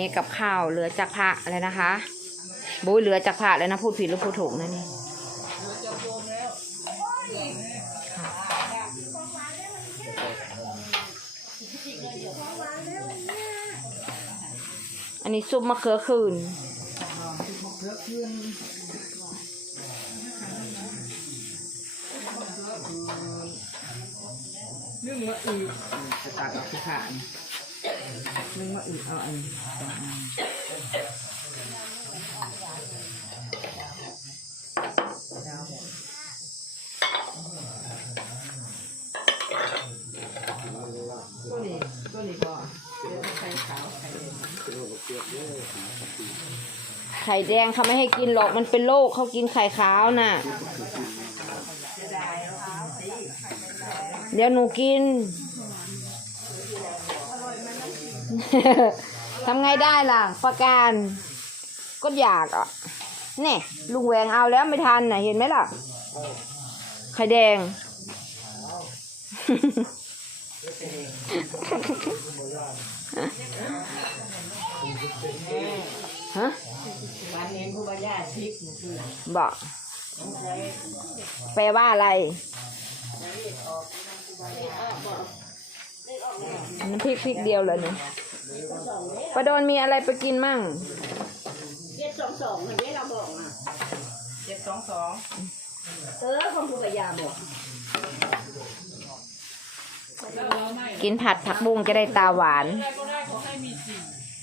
นี้กับข้าวเหลือจากพระอะไรนะคะบุ้ยเหลือจากพระแล้วนะพูดผิดหรือพูดถูกนะนี่อันนี้ซุปมะเขือคืนนึ่งมะอึจะตัดออกที่ขาน นึ่งมะอึเอาอันสองอันตัวนี้ตัวนี้ก็เดี๋ยวไข่ขาวไข่แดงไข่แดงเขาไม่ให้กินหรอกมันเป็นโรคเขากินไข่ขาวน่ะ เดี๋ยวหนูกิน ทำไงได้ล่ะ ประการก็อยากอะนี่ลุงแหวงเอาแล้วไม่ทันน่ะเห็นไหมล่ะ ไข่แดง ฮะบ้านเน้ผู้บรรยายพริกนี่คือบอกแปลว่าอะไร น้ำพริกพริกเดียวเลยเนี่ยประโดนมีอะไรไปกินมั่งเจ็ดสองสองเหมือนที่เราบอกอะเจ็ดสองสองเออของคุณปยาบอกกินผัดผักบุ้งจะได้ตาหวานได้ก็ได้ขอให้มีสี่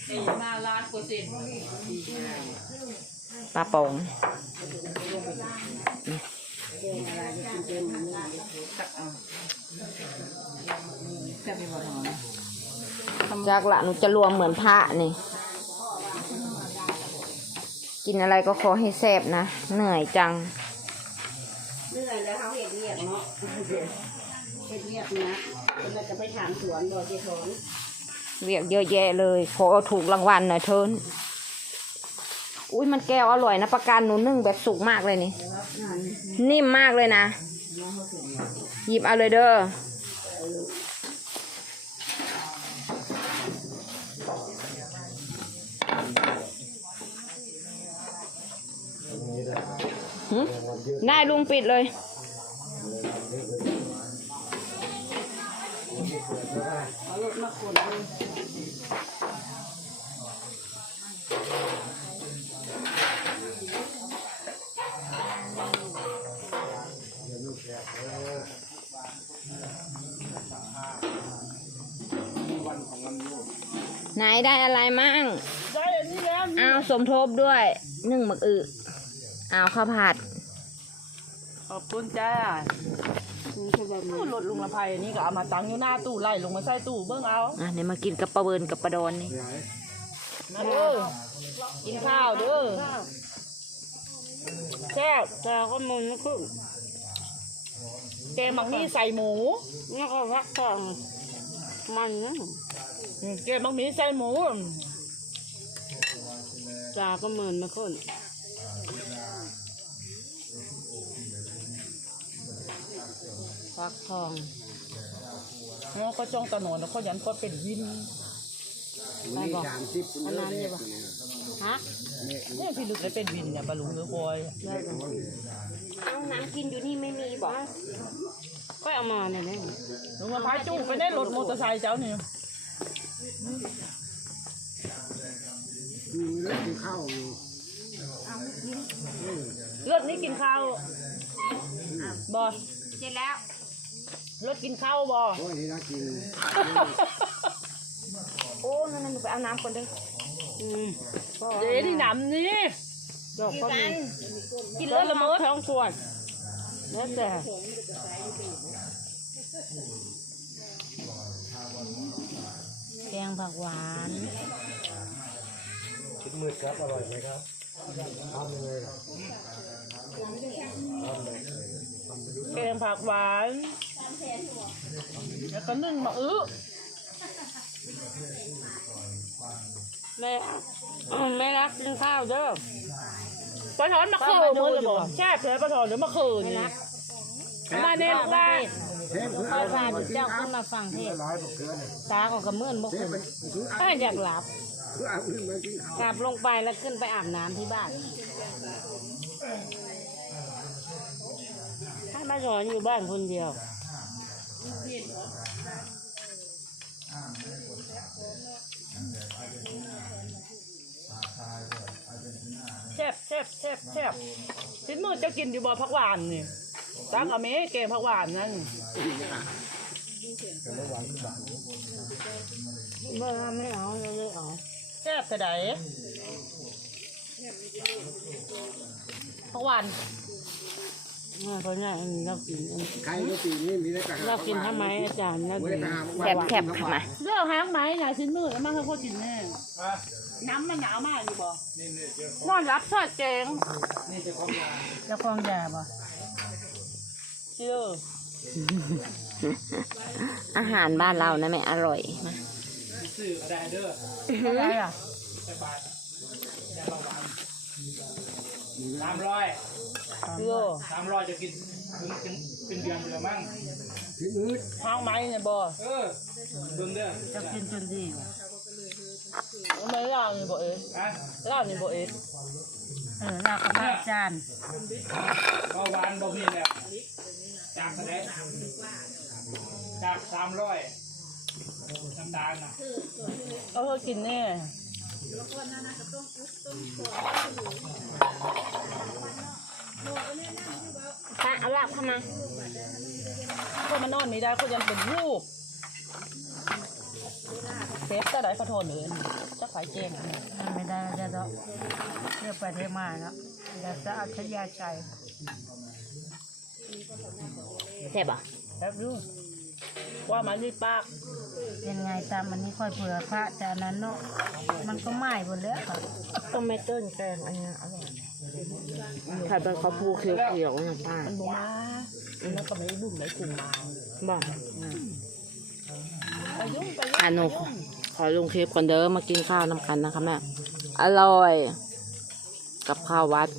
สี่ห้าล้านเปอร์เซ็นต์ปลาโป่งแค่ไม่พอหอม จากละหนูจะรวมเหมือนพระนี่ กินอะไรก็ขอให้แซ่บนะ เหนื่อยจัง เหนื่อยแล้วเขาเห็ดเรียกเนาะเห็ดเรียกนะเราจะไปถามสวนบอกเจ้าของเรียกเยอะแยะเลย ขอเอาถูกรางวัลหน่อยเทิน อุ้ยมันแก้วอร่อยนะประกันหนูนึ่งแบบสุกมากเลยนี่ นิ่มมากเลยนะ หยิบเอาเลยเด้อหึได้ลุงปิดเลย เอารถมาขนเลย ไหนได้อะไรมั่ง ได้อันนี้แล้วเอาสมทบด้วยนึ่งหมึกอึเอาข้าวผัด ขอบคุณจ้านี่คือแบบนี้รถลุงละภัยนี่ก็เอามาตั้งอยู่หน้าตู้ไล่ลงมาใส่ตู้เบิ้งเอาอะเดี๋ยวมากินกับปลาเวินกับปลาดอนนี่ มาเด้อกินข้าวเด้อแซ่บแต่ก็มันไม่ขึ้นแกงหมักนี่ใส่หมูนี่ก็รักทอง มันนะอืมแกงหมักนี่ใส่หมูจาก็เหมือนไม่ขึ้นฟักทองแล้วก็จ้องตะหนอนแล้วเขายันก็เป็นวินได้บอกอันนั้นเลยบอกฮะเนี่ยพี่ลึกได้เป็นวินเนี่ยปลาลุงหรือบอยได้บอกเอาน้ำกินอยู่นี่ไม่มีบอก ก็เอามาเนี่ยนะลุงมาพายจู้ไปได้รถมอเตอร์ไซค์เจ้านี่เลือดนี่กินข้าวบอเสร็จแล้วเลือดกินข้าวบอโอ้นั่นนั่นหนูไปเอาน้ำก่อนเด้ออืมเดี๋ยวนี่หนำนี่ดอกก็มีกินเลือดละเมิดท้องขวด แล้วแต่แกงผักหวานคิดมืดครับ อร่อยไหมครับทำยังไงล่ะแกงผักหวาน แล้วก็นึ่งมะอื้อแม่แม่รักกินข้าวเด้อ ปลาทอนมะเขือมือเลยบอแช่บเลยปลาทอนหรือมะเขือนี่มาเน้นได้เททปคือคอยพาเจ้าขึ้นมาฟังเทศร้อยบอกเกลือเนี่ยตาก็กระเมื่อนบ่เทขึ้ปนมันคือถ้าอยากหลับคือเอาขึ้นมากินข้าวกลับลงไปแล้วขึ้นไปอาบน้ำที่บ้านถ้ามาสอนอยู่บ้านคนเดียว แซ่บแซ่บแซ่บแซ่บชิ้นมือจะกินอยู่บ่ผักหวานนี่ตั้งอเมแกงผักหวานนั่นเมื่อไม่เอาเลยเอาแซ่บกระไดผักหวาน มื่อคนนั้นเรากินใครก็ปีนี้มีได้กระหาเรากินทำไมอาจารย์เราไม่กิได้นกระหาแคบแคบเข้ามาเลือกหางไหมอย่าชิ้นมือแล้วมันก็กินแน่น้ำมันหนาวมากอยู่บ่นอนรับสอดแจงเจ้าของยาบ่เชื่ออาหารบ้านเรานะแม่อร่อยนะอะไรอะ สามร้อยเชื่อสามร้อยจะกินถึงถึงเป็นเดือนเลยมั้งที่มืดหางไหมเนี่ยบ่เออเบิ่งเด้อจะกินจนดีไม่ล่างนี่บ่เอ๊ะฮะล่างนี่บ่เอ๊ะเออเราก็มาจานเบาหวานบ่มีแล้วจากเท่าไหร่จากสามร้อยน้ำตาลน่ะเอาเธอกินแน่ ป้าเอาลาบเข้ามาก็มันนอนไม่ได้ก็ยังเป็นรูปเซฟก็ได้ขอโทษเลยจะไฟเจงอะไม่ได้จะต้องเรียกไปเทมาเนาะเดี๋ยวจะอัธยาศัยแซ่บอะแบบดู ว่ามันรีบปากเป็นไงตามอันนี้ค่อยเผื่อพระแต่อันนั้นเนาะมันก็ไหม้หมดแล้วค่ะต้มเมเติ้ลแกงอันนี้อร่อยถ้าเป็นข้าวผูเขียวๆนะป้ามันบ่มาแล้วก็ไม่บุ่มไม่กลุ่มมาบอกไปยุ่งไปอะหนูขอลงคลิปก่อนเด้อมากินข้าวน้ำกันนะคะแม่อร่อย กับข้าววัด